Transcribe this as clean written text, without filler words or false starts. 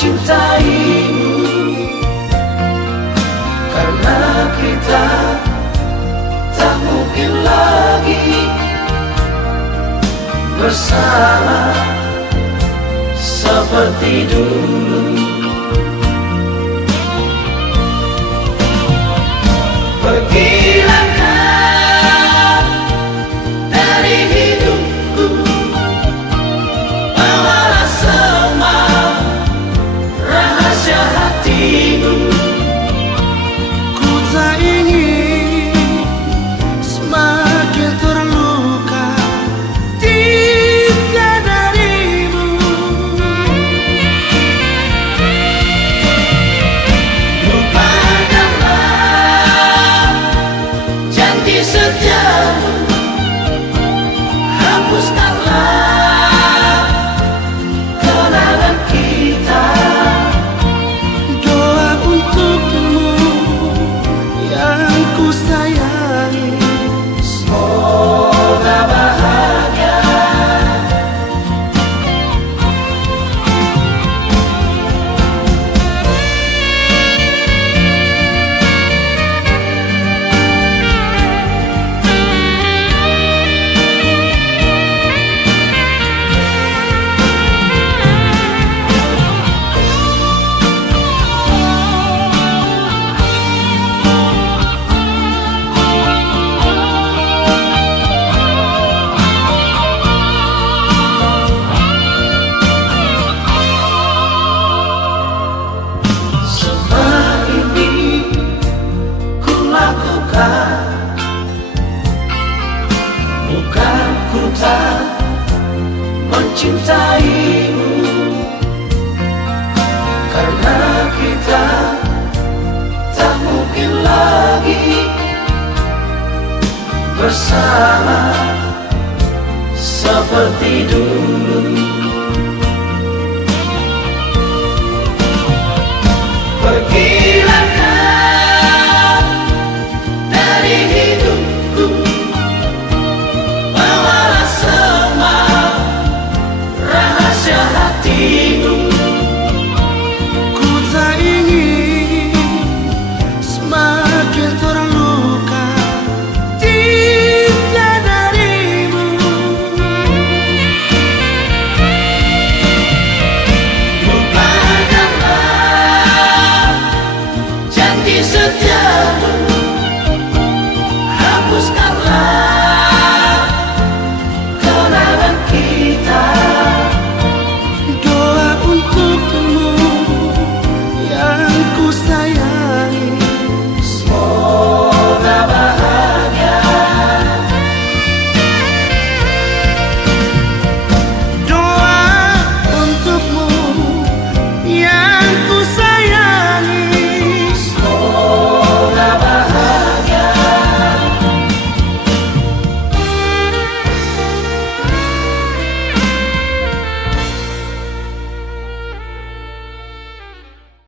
mencintaimu, karena kita tak mungkin lagi bersama seperti dulu. Pergilah kau dari hidupku, bawalah semua rahasia hatimu. Ku tak ingin semakin terluka tinggal darimu. Lupakanlah janji setiamu, hapuskanlah kenangan kita. Doa untukmu yang ku sayangi, Semoga bahagia. Semua ini ku lakukan bukan ku tak mencintaimu, karena kita tak mungkin lagi bersama seperti dulu.